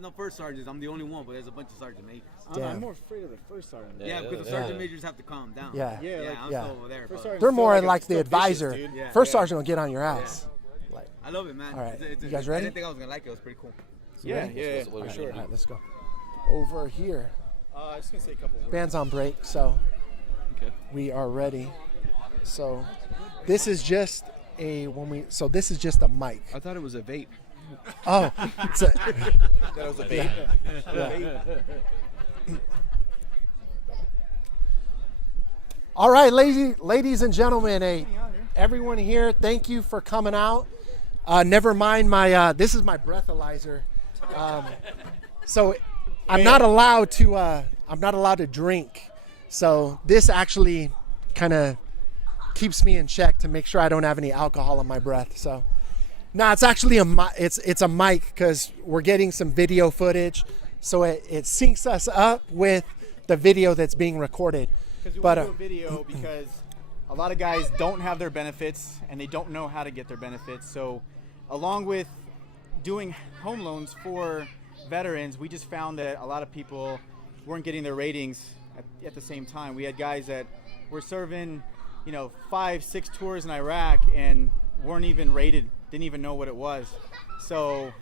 there's no first sergeants. I'm the only one, but there's a bunch of sergeant majors. I'm more afraid of the first sergeant. Yeah, because the sergeant majors have to calm down. Yeah. I'm still over there. They're more like the advisor. Vicious, first sergeant will get on your ass. Yeah. Like, I love it, man. All right, you guys ready? I didn't think I was gonna like it. It was pretty cool. Yeah, All right, sure. all right, let's go. Over here. I was gonna say a couple words. Band's on break, so we are ready. So this is just this is just a mic. I thought it was a vape. Oh, it's a, That was a vape. all right, ladies and gentlemen, everyone here, thank you for coming out. Never mind this is my breathalyzer. So I'm not allowed to drink. So this actually kind of keeps me in check to make sure I don't have any alcohol in my breath. So no, it's actually it's a mic because we're getting some video footage. So it syncs us up with the video that's being recorded. Because we want to do a video because a lot of guys don't have their benefits and they don't know how to get their benefits. So along with doing home loans for veterans, we just found that a lot of people weren't getting their ratings at the same time. We had guys that were serving, 5-6 tours in Iraq and weren't even rated, didn't even know what it was. So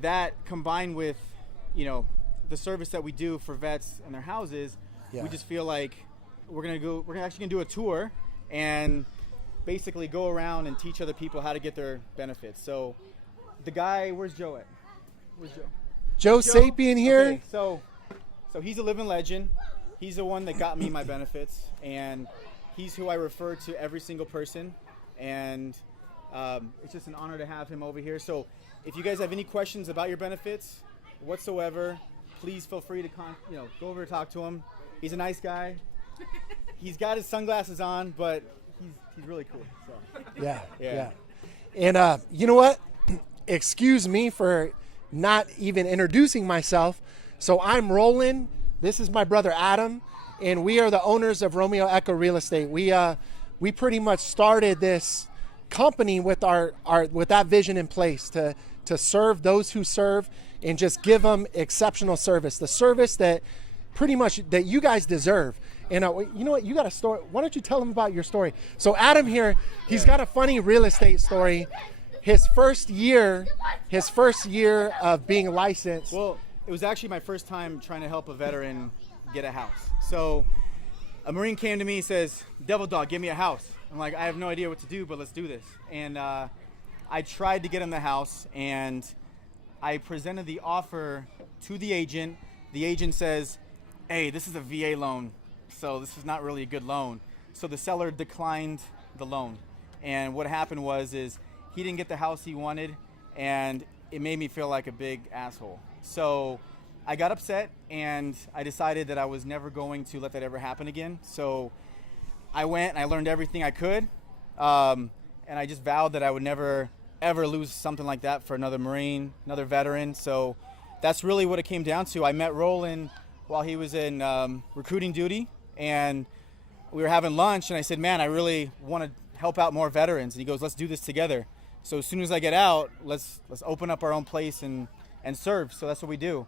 that combined with, the service that we do for vets and their houses, we just feel like we're actually gonna do a tour and basically go around and teach other people how to get their benefits. So the guy, where's Joe at? Where's Joe? Joe Sapien here. Okay, so he's a living legend. He's the one that got me my benefits, and he's who I refer to every single person. And it's just an honor to have him over here. So if you guys have any questions about your benefits whatsoever, please feel free to go over and talk to him. He's a nice guy. He's got his sunglasses on, but he's really cool. So. Yeah. And you know what? Excuse me for not even introducing myself. So I'm Roland. This is my brother Adam, and we are the owners of Romeo Echo Real Estate. We pretty much started this company with with that vision in place to serve those who serve and just give them exceptional service, the service that pretty much that you guys deserve. And you know what? You got a story. Why don't you tell them about your story? So Adam here, he's got a funny real estate story. His first year of being licensed. Well, it was actually my first time trying to help a veteran get a house. So a Marine came to me and says, "Devil Dog, give me a house." I'm like, I have no idea what to do, but let's do this. And I tried to get him the house, and I presented the offer to the agent. The agent says, "Hey, this is a VA loan, so this is not really a good loan." So the seller declined the loan. And what happened is he didn't get the house he wanted, and it made me feel like a big asshole. So I got upset, and I decided that I was never going to let that ever happen again. So I went and I learned everything I could, and I just vowed that I would never, ever lose something like that for another Marine, another veteran. So that's really what it came down to. I met Roland while he was in recruiting duty, and we were having lunch, and I said, "Man, I really want to help out more veterans." And he goes, "Let's do this together." So as soon as I get out, let's open up our own place and serve. So that's what we do.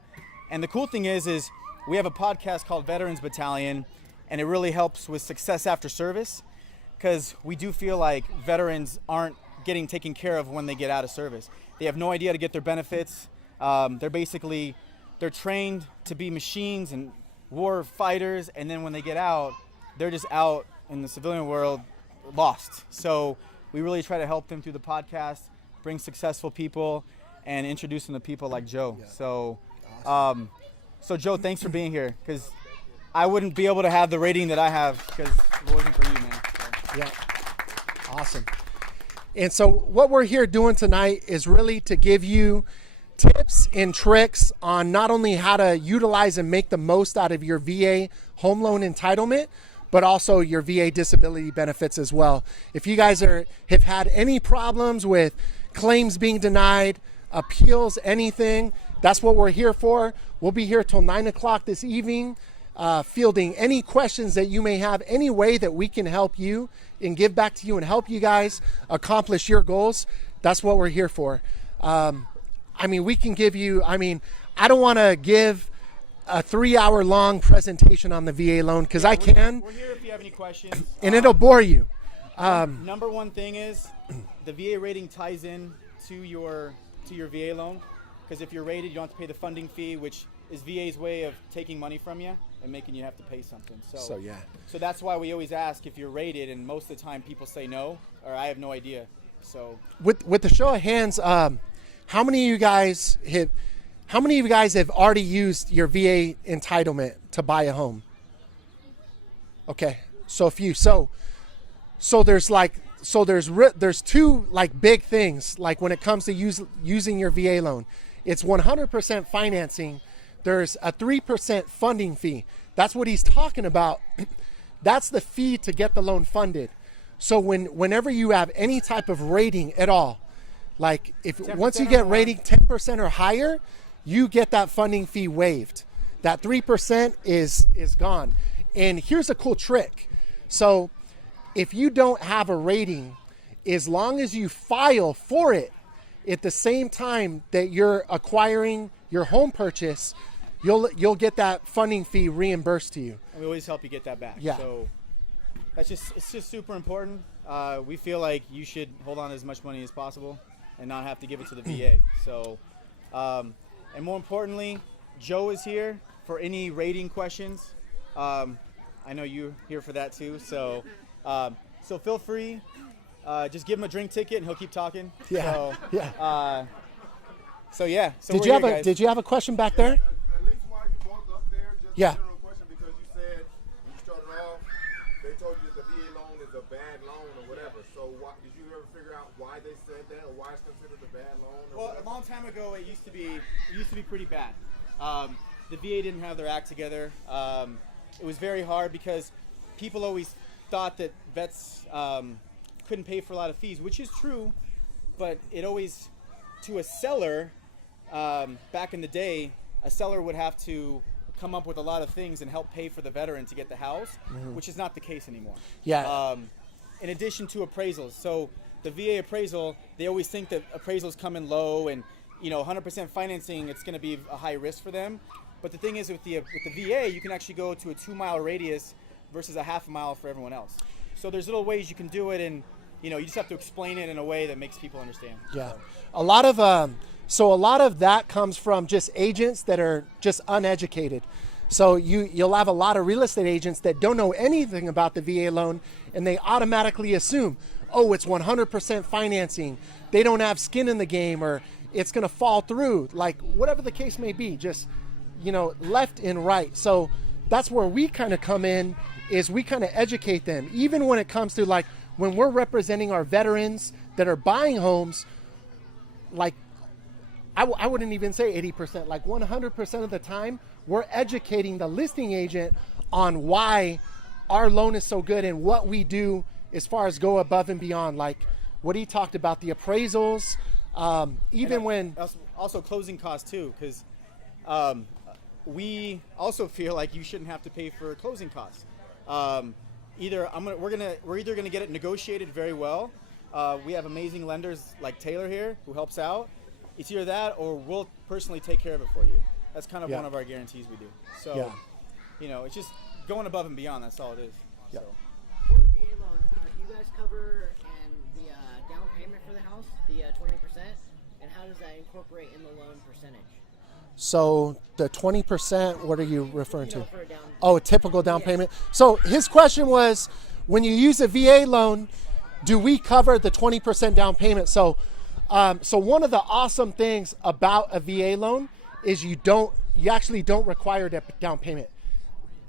And the cool thing is we have a podcast called Veterans Battalion, and it really helps with success after service, because we do feel like veterans aren't getting taken care of when they get out of service. They have no idea how to get their benefits. They're trained to be machines and war fighters, and then when they get out, they're just out in the civilian world lost. So we really try to help them through the podcast, bring successful people, and introduce them to people like Joe. Yeah. So, so Joe, thanks for being here, because I wouldn't be able to have the rating that I have because it wasn't for you, man. So. Yeah, awesome. And so what we're here doing tonight is really to give you tips and tricks on not only how to utilize and make the most out of your VA home loan entitlement, but also your VA disability benefits as well. If you guys have had any problems with claims being denied, appeals, anything, that's what we're here for. We'll be here till 9 o'clock this evening, fielding any questions that you may have, any way that we can help you and give back to you and help you guys accomplish your goals. That's what we're here for. We can give you, I don't want to give a 3-hour-long presentation on the VA loan because I can. We're here if you have any questions. And it'll bore you. Number one thing is the VA rating ties in to your VA loan, because if you're rated, you don't have to pay the funding fee, which is VA's way of taking money from you and making you have to pay something. So yeah. So that's why we always ask if you're rated, and most of the time people say no, or I have no idea. So with the show of hands, how many of you guys have already used your VA entitlement to buy a home? Okay, so a few. So there's two like big things like when it comes to using your VA loan. It's 100% financing. There's a 3% funding fee. That's what he's talking about. That's the fee to get the loan funded. So whenever you have any type of rating at all, like once you get rating 10% or higher, you get that funding fee waived. That 3% is gone. And here's a cool trick. So if you don't have a rating, as long as you file for it at the same time that you're acquiring your home purchase, you'll get that funding fee reimbursed to you. And we always help you get that back. Yeah. So it's just super important. We feel like you should hold on to as much money as possible and not have to give it to the VA. So, and more importantly, Joe is here for any rating questions. I know you're here for that too. So feel free. Just give him a drink ticket and he'll keep talking. Yeah. So, yeah. So yeah. So Did you have a question back there? At least while you both up there, just Yeah. a general question, because you said when you started off, they told you that the VA loan is a bad loan or whatever. So did you ever figure out why they said that, or why it's considered a bad loan? Or Well, whatever? a long time ago, it used to be pretty bad. The VA didn't have their act together. It was very hard because people always thought that vets couldn't pay for a lot of fees, which is true, but it always, to a seller, back in the day, a seller would have to come up with a lot of things and help pay for the veteran to get the house, which is not the case anymore. Yeah. In addition to appraisals. So the VA appraisal, they always think that appraisals come in low and 100% financing, it's going to be a high risk for them. But the thing is with the VA, you can actually go to a 2-mile radius versus a half a mile for everyone else. So there's little ways you can do it, and you just have to explain it in a way that makes people understand. Yeah. A lot of that comes from just agents that are just uneducated. So you'll have a lot of real estate agents that don't know anything about the VA loan, and they automatically assume, oh, it's 100% financing. They don't have skin in the game, or it's going to fall through. Like whatever the case may be, just left and right. So that's where we kind of come in, is we kind of educate them. Even when it comes to like when we're representing our veterans that are buying homes, like I wouldn't even say 80%, like 100% of the time, we're educating the listing agent on why our loan is so good and what we do as far as go above and beyond. Like what he talked about, the appraisals, Also closing costs too, because we also feel like you shouldn't have to pay for closing costs. We're either gonna get it negotiated very well. We have amazing lenders like Taylor here who helps out. It's either that, or we'll personally take care of it for you. That's kind of one of our guarantees we do. So, it's just going above and beyond. That's all it is. Yeah. So. For the VA loan, do you guys cover the down payment for the house, the 20%, and how does that incorporate in the loan percentage? So the 20%, what are you referring to? For a down Oh, a typical down payment. So his question was, when you use a VA loan, do we cover the 20% down payment? So one of the awesome things about a VA loan is you actually don't require down payment.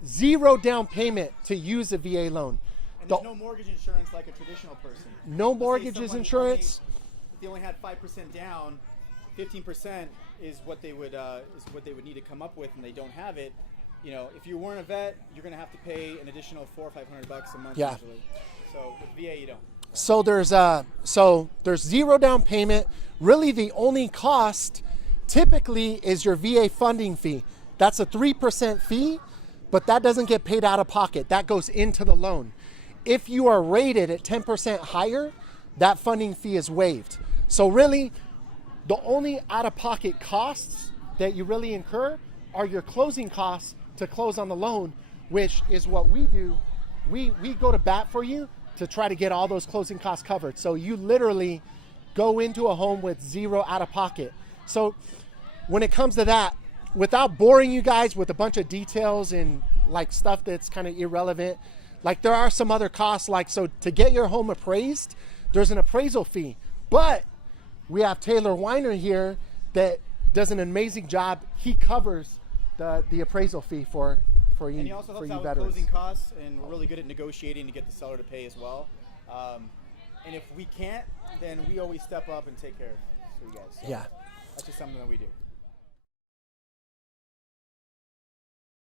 0 down payment to use a VA loan. And there's no mortgage insurance like a traditional person. No mortgages insurance. If they only had 5% down, 15% is what they would need to come up with, and they don't have it. If you weren't a vet, you're going to have to pay an additional $400 or $500 a month usually. So with VA, you don't. So there's 0 down payment. Really, the only cost typically is your VA funding fee. That's a 3% fee, but that doesn't get paid out of pocket. That goes into the loan. If you are rated at 10% higher, that funding fee is waived. So really, the only out-of-pocket costs that you really incur are your closing costs to close on the loan, which is what we do. We go to bat for you to try to get all those closing costs covered. So you literally go into a home with zero out of pocket. So when it comes to that, without boring you guys with a bunch of details and like stuff that's kind of irrelevant, like there are some other costs, like, so to get your home appraised, there's an appraisal fee. But we have Taylor Weiner here that does an amazing job. He covers the appraisal fee for you. And he also helps out with veterans. closing costs, and we're really good at negotiating to get the seller to pay as well. And if we can't, then we always step up and take care of it for you guys. So Yeah. that's just something that we do.